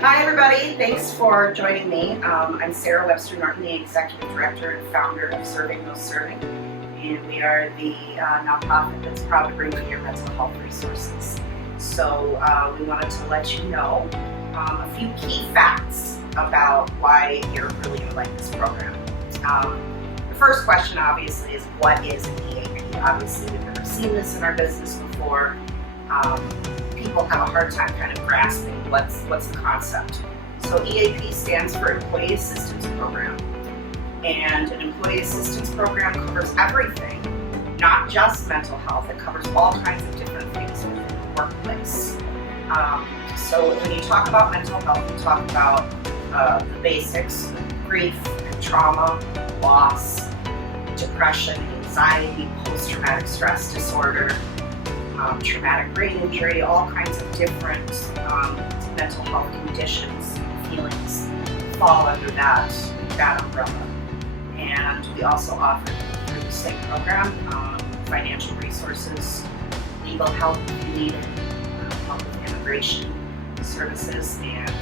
Hi everybody, thanks for joining me. I'm Sarah Webster Norton, the Executive Director and Founder of Serving Those Serving, and we are the nonprofit that's proud to bring you your mental health resources. So we wanted to let you know a few key facts about why you're really going to like this program. The first question obviously is, what is an EAP? Obviously we've never seen this in our business before. People have a hard time kind of grasping what's the concept. So EAP stands for Employee Assistance Program, and an Employee Assistance Program covers everything, not just mental health. It covers all kinds of different things within the workplace. So when you talk about mental health, you talk about the basics: grief and trauma, loss, depression, anxiety, post-traumatic stress disorder, traumatic brain injury, all kinds of different mental health conditions and feelings fall under that umbrella. And we also offer through the same program financial resources, legal help if you need it, help with immigration services, and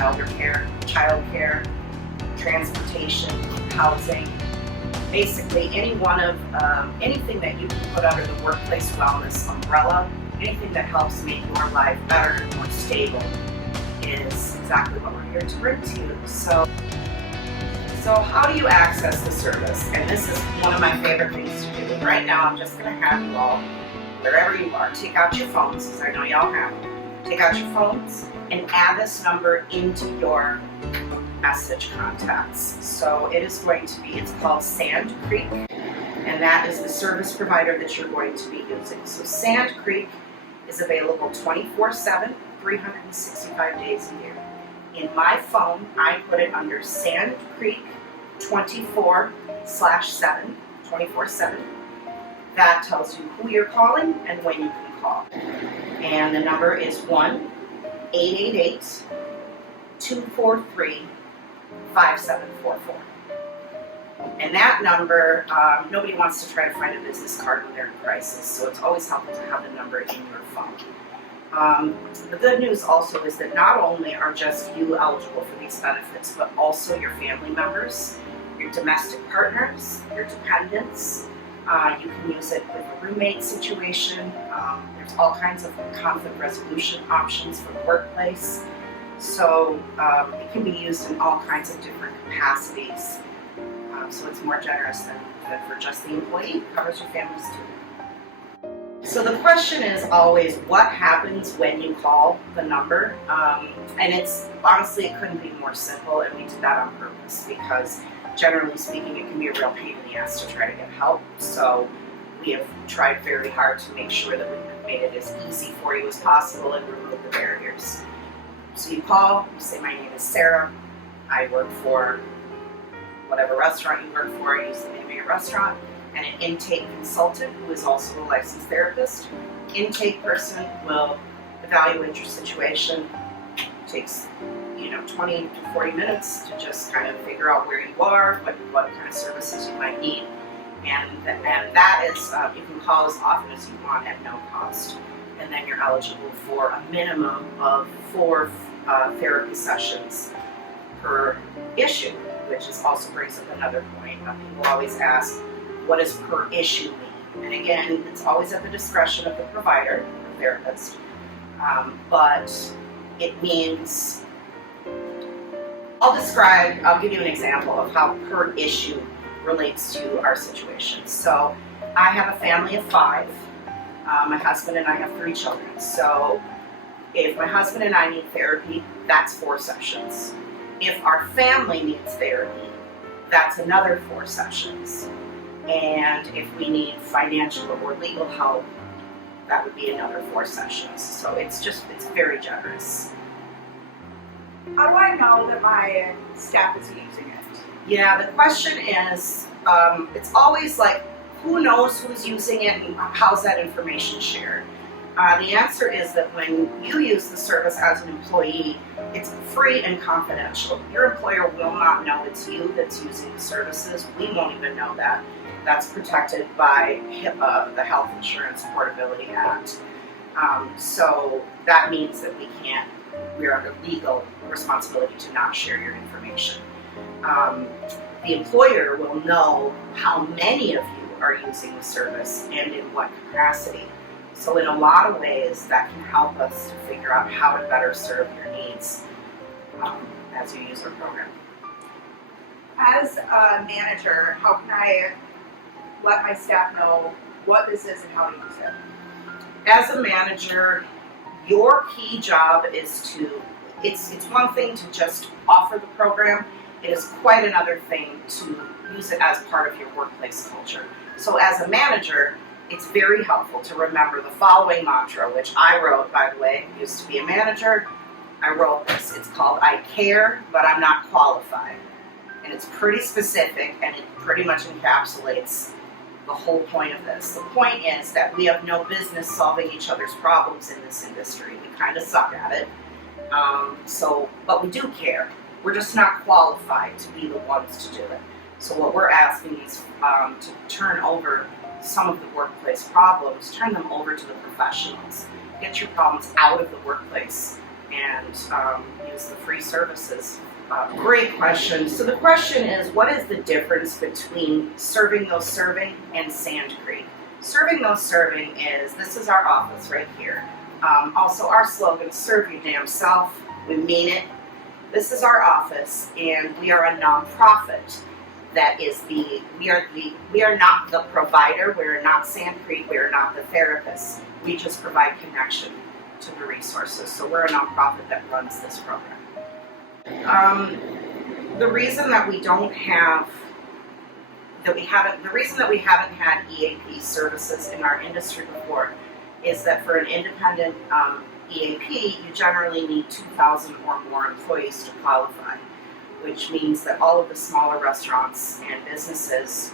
elder care, child care, transportation, housing. Basically, any one of anything that you can put under the workplace wellness umbrella, anything that helps make your life better and more stable, is exactly what we're here to bring to you. So how do you access the service? And this is one of my favorite things to do. Right now, I'm just going to have you all, wherever you are, take out your phones, because I know y'all have them. Take out your phones and add this number into your message contacts. So it is going to be, it's called Sandcreek, and that is the service provider that you're going to be using. So Sandcreek is available 24/7, 365 days a year. In my phone, I put it under Sandcreek 24/7, 24/7. That tells you who you're calling and when you can call. And the number is 1-888-243-5744. And that number, nobody wants to try to find a business card when they're in crisis, so it's always helpful to have the number in your phone. The good news also is that not only are just you eligible for these benefits, but also your family members, your domestic partners, your dependents. You can use it with a roommate situation. There's all kinds of conflict resolution options for the workplace. So it can be used in all kinds of different capacities. So it's more generous than for just the employee. It covers your families too. So the question is always, what happens when you call the number? And it's honestly, it couldn't be more simple, and we did that on purpose because generally speaking, it can be a real pain in the ass to try to get help. So we have tried very hard to make sure that we've made it as easy for you as possible and remove the barriers. So you call, you say, my name is Sarah, I work for whatever restaurant you work for, use the name of your restaurant, and an intake consultant who is also a licensed therapist. Intake person will evaluate your situation. It takes 20 to 40 minutes to just kind of figure out where you are, what kind of services you might need. And that is, you can call as often as you want at no cost. And then you're eligible for a minimum of 4 therapy sessions per issue, which also brings up another point. People always ask, what does per issue mean? And again, it's always at the discretion of the provider, the therapist, but it means, I'll give you an example of how per issue relates to our situation. So I have a family of 5. My husband and I have 3 children. So if my husband and I need therapy, that's 4 sessions. If our family needs therapy, that's another 4 sessions. And if we need financial or legal help, that would be another 4 sessions. So it's very generous. How do I know that my staff is using it? Yeah, the question is, it's always like, who knows who's using it and how's that information shared? The answer is that when you use the service as an employee, it's free and confidential. Your employer will not know it's you that's using the services. We won't even know that. That's protected by HIPAA, the Health Insurance Portability Act. So that means that we can't we're under legal responsibility to not share your information. The employer will know how many of you are using the service and in what capacity. So in a lot of ways, that can help us to figure out how to better serve your needs as you use our program. As a manager, how can I let my staff know what this is and how to use it? As a manager, your key job is it's one thing to just offer the program. It is quite another thing to use it as part of your workplace culture. So as a manager, it's very helpful to remember the following mantra, which I wrote, by the way. I used to be a manager. I wrote this. It's called, I care, but I'm not qualified. And it's pretty specific, and it pretty much encapsulates the whole point of this. The point is that we have no business solving each other's problems in this industry. We kind of suck at it. But we do care. We're just not qualified to be the ones to do it. So what we're asking is to turn over some of the workplace problems, turn them over to the professionals. Get your problems out of the workplace and use the free services. Great question. So the question is, what is the difference between Serving Those Serving and Sandcreek? Serving Those Serving is, this is our office right here. Also our slogan, serve your damn self. We mean it. This is our office, and we are a nonprofit. That is we are not the provider, we are not Sandcreek, we are not the therapist. We just provide connection to the resources. So we're a nonprofit that runs this program. The reason that we haven't had EAP services in our industry before is that for an independent EAP, you generally need 2,000 or more employees to qualify, which means that all of the smaller restaurants and businesses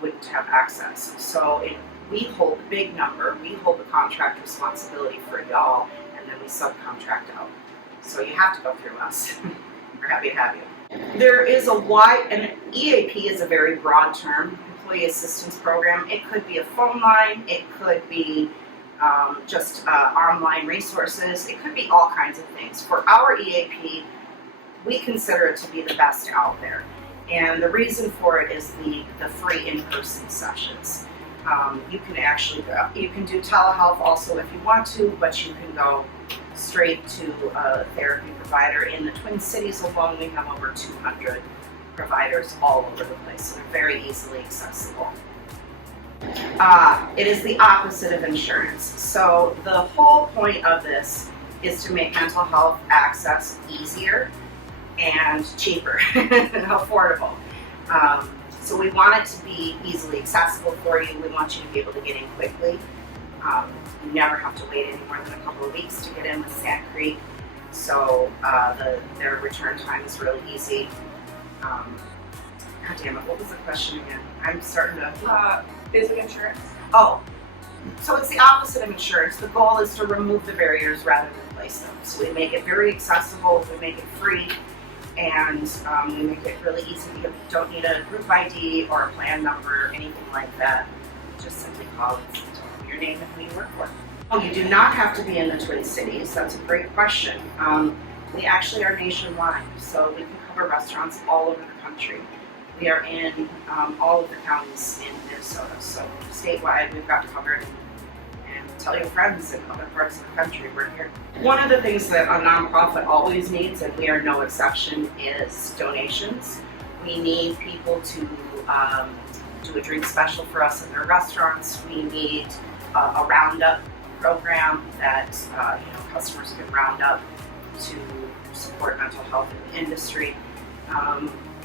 wouldn't have access. So we hold the big number, we hold the contract responsibility for y'all, and then we subcontract out. So you have to go through us. We're happy to have you. There is an EAP is a very broad term, employee assistance program. It could be a phone line, it could be just online resources, it could be all kinds of things. For our EAP, we consider it to be the best out there. And the reason for it is the free in-person sessions. You can do telehealth also if you want to, but you can go straight to a therapy provider. In the Twin Cities alone, we have over 200 providers all over the place, so they're very easily accessible. It is the opposite of insurance. So the whole point of this is to make mental health access easier and cheaper and affordable. So we want it to be easily accessible for you. We want you to be able to get in quickly. You never have to wait any more than a couple of weeks to get in with Sandcreek. So their return time is really easy. God damn it, what was the question again? I'm starting to... Is it insurance? Oh, so it's the opposite of insurance. The goal is to remove the barriers rather than place them. So we make it very accessible, we make it free, and we make it really easy. You don't need a group ID or a plan number or anything like that. Just simply call and tell your name and who you work for. Oh, you do not have to be in the Twin Cities. That's a great question. We actually are nationwide, so we can cover restaurants all over the country. We are in all of the counties in Minnesota, so statewide we've got covered. And tell your friends in other parts of the country we're here. One of the things that a nonprofit always needs, and we are no exception, is donations. We need people to do a drink special for us in their restaurants. We need a roundup program that customers can round up to support mental health in the industry.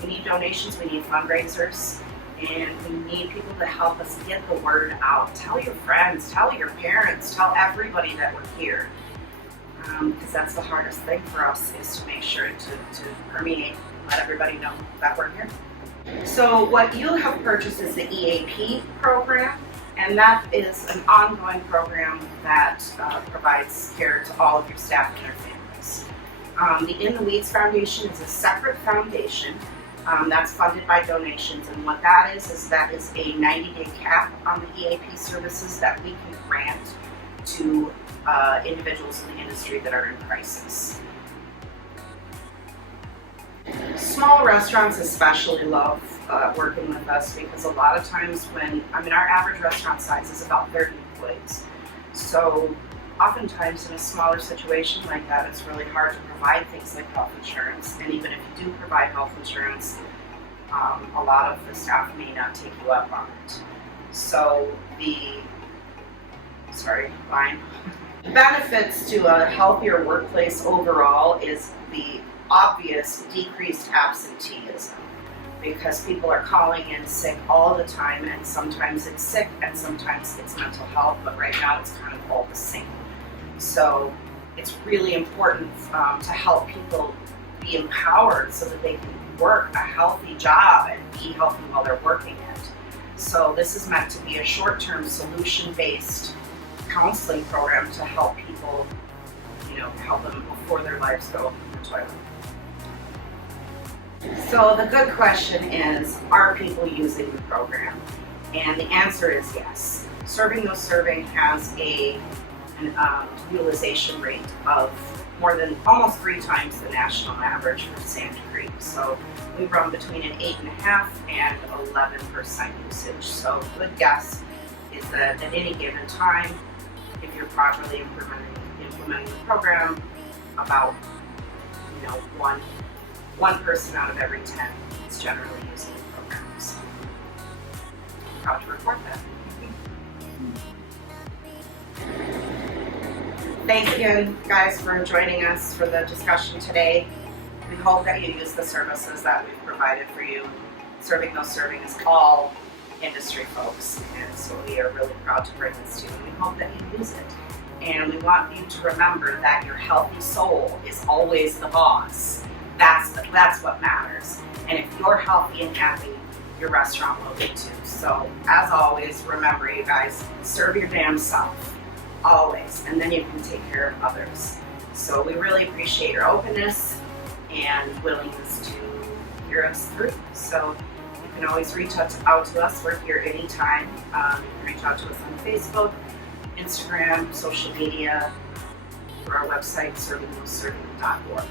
We need donations, we need fundraisers, and we need people to help us get the word out. Tell your friends, tell your parents, tell everybody that we're here. Because that's the hardest thing for us, is to make sure to permeate, let everybody know that we're here. So what you have purchased is the EAP program, and that is an ongoing program that provides care to all of your staff and their families. The In the Weeds Foundation is a separate foundation that's funded by donations, and what that is a 90-day cap on the EAP services that we can grant to individuals in the industry that are in crisis. Small restaurants especially love working with us because a lot of times our average restaurant size is about 30 employees. So oftentimes in a smaller situation like that, it's really hard to provide things like health insurance. And even if you do provide health insurance, a lot of the staff may not take you up on it. So the benefits to a healthier workplace overall is the obvious decreased absenteeism, because people are calling in sick all the time, and sometimes it's sick and sometimes it's mental health, but right now it's kind of all the same. So it's really important to help people be empowered so that they can work a healthy job and be healthy while they're working it. So this is meant to be a short-term solution-based counseling program to help people, help them before their lives go in the toilet. So the good question is, are people using the program? And the answer is yes. Serving Those Serving has an utilization rate of almost 3 times the national average for Sandcreek. So we run between an 8.5% and 11% usage. So a good guess is that at any given time, if you're properly implementing the program, about one person out of every 10 is generally using the program. So I'm proud to report that. Thanks again, guys, for joining us for the discussion today. We hope that you use the services that we've provided for you. Serving Those Serving is all industry folks, and so we are really proud to bring this to you. We hope that you use it. And we want you to remember that your healthy soul is always the boss. That's what matters. And if you're healthy and happy, your restaurant will be too. So as always, remember, you guys, serve your damn self, always, and then you can take care of others. So we really appreciate your openness and willingness to hear us through. So you can always reach out to us. We're here anytime. You can reach out to us on Facebook, Instagram, social media, through our website, servingthoseserving.org.